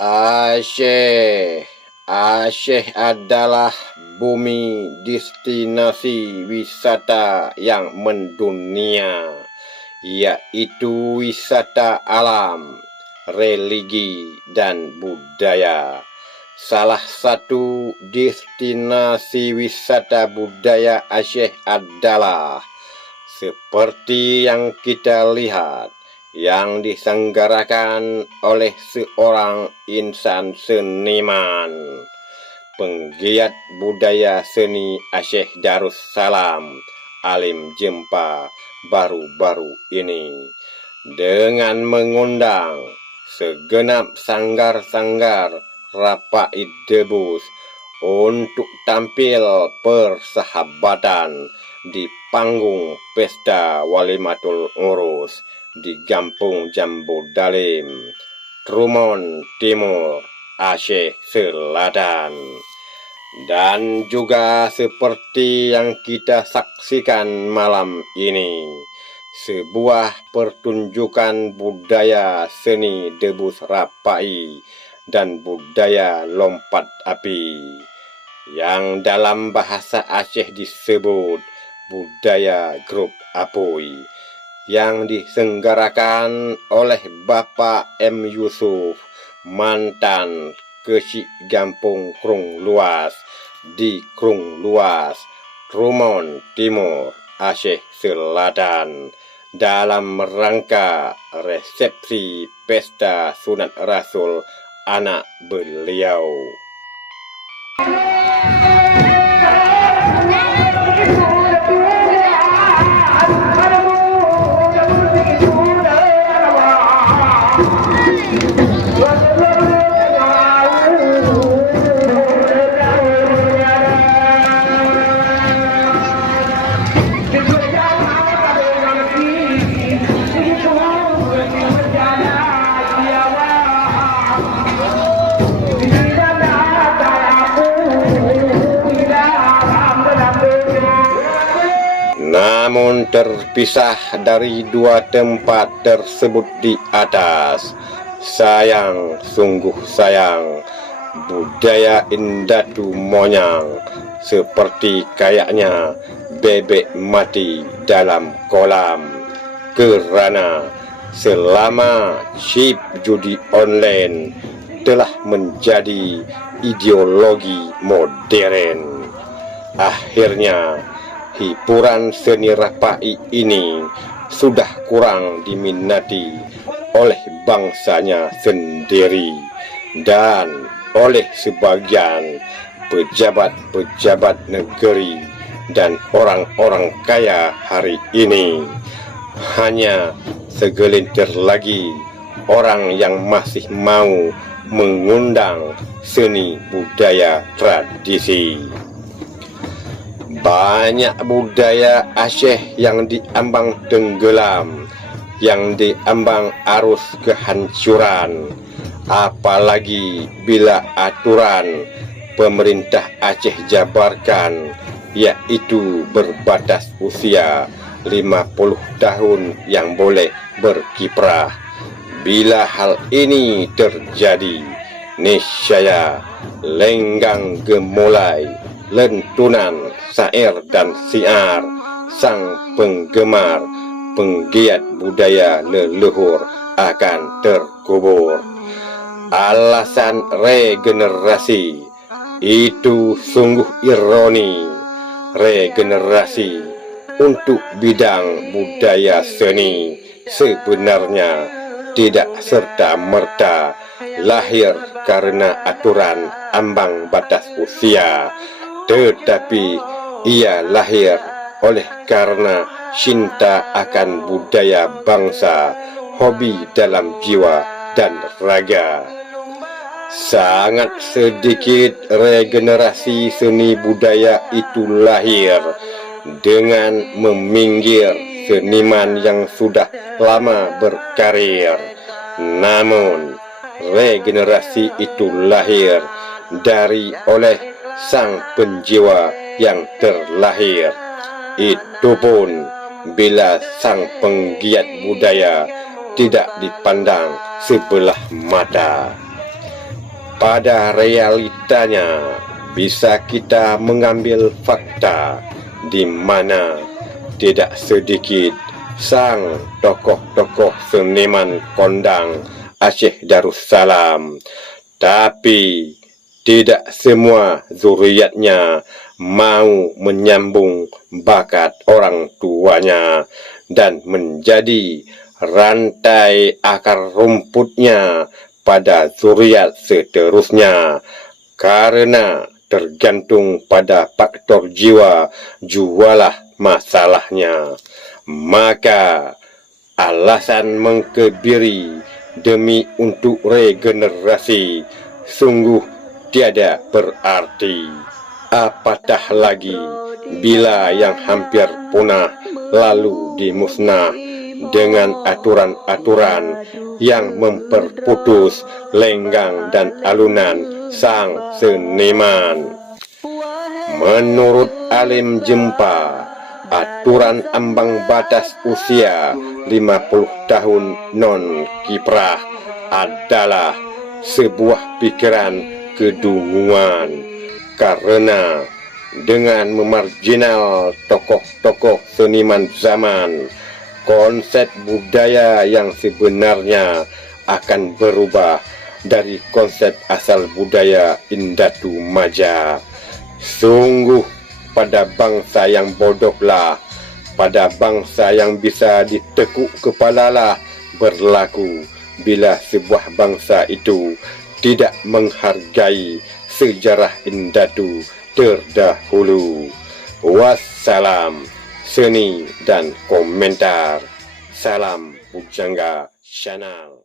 Aceh. Aceh adalah bumi destinasi wisata yang mendunia, yaitu wisata alam, religi, dan budaya. Salah satu destinasi wisata budaya Aceh adalah seperti yang kita lihat yang diselenggarakan oleh seorang insan seniman, penggiat budaya seni Aceh Darussalam, Alim Jempa, baru-baru ini, dengan mengundang segenap sanggar-sanggar Rapaid Debus untuk tampil persahabatan di panggung pesta Walimatul Ngurus di Kampung Jambu Dalim, Trumon Timur, Aceh Selatan. Dan juga seperti yang kita saksikan malam ini, sebuah pertunjukan budaya seni debus Rapai dan budaya lompat api, yang dalam bahasa Aceh disebut budaya grup Apoy, yang diselenggarakan oleh Bapak M. Yusuf, mantan Kecik Gampung Krung Luas di Krung Luas, Trumon Timur, Aceh Selatan, dalam rangka resepsi pesta sunat Rasul anak beliau. Namun terpisah dari dua tempat tersebut di atas, sayang, sungguh sayang, budaya Indatu Monyang seperti kayaknya bebek mati dalam kolam, kerana selama chip judi online telah menjadi ideologi modern. Akhirnya hiburan seni Rapai ini sudah kurang diminati oleh bangsanya sendiri dan oleh sebagian pejabat-pejabat negeri dan orang-orang kaya hari ini. Hanya segelintir lagi orang yang masih mau mengundang seni budaya tradisi. Banyak budaya Aceh yang diambang tenggelam, yang diambang arus kehancuran, apalagi bila aturan pemerintah Aceh jabarkan, yaitu berbatas usia 50 tahun yang boleh berkiprah. Bila hal ini terjadi, niscaya lenggang gemulai, lentunan, syair dan siar sang penggemar, penggiat budaya leluhur akan terkubur. Alasan regenerasi itu sungguh ironi. Regenerasi untuk bidang budaya seni sebenarnya tidak serta-merta lahir karena aturan ambang batas usia, tetapi ia lahir oleh karena cinta akan budaya bangsa, hobi dalam jiwa dan raga. Sangat sedikit regenerasi seni budaya itu lahir dengan meminggir seniman yang sudah lama berkarir. Namun regenerasi itu lahir dari oleh sang penjiwa yang terlahir, itu pun bila sang penggiat budaya tidak dipandang sebelah mata. pada realitanya bisa kita mengambil fakta di mana tidak sedikit sang tokoh-tokoh seniman kondang Aceh Darussalam, tapi tidak semua zuriatnya mau menyambung bakat orang tuanya dan menjadi rantai akar rumputnya pada zuriat seterusnya, karena tergantung pada faktor jiwa jualah masalahnya. Maka alasan mengkebiri demi untuk regenerasi sungguh tiada berarti. Apatah lagi bila yang hampir punah lalu dimusnah dengan aturan-aturan yang memperputus lenggang dan alunan sang seniman. Menurut alim Jempa, aturan ambang batas usia 50 tahun non kiprah adalah sebuah pikiran kedunguan, karena dengan memarginal tokoh-tokoh seniman zaman, konsep budaya yang sebenarnya akan berubah dari konsep asal budaya Indatu Maja. Sungguh pada bangsa yang bodohlah, pada bangsa yang bisa ditekuk kepalalah berlaku bila sebuah bangsa itu tidak menghargai sejarah Indatu terdahulu. Wassalam. Seni dan komentar. Salam Bujangga Channel.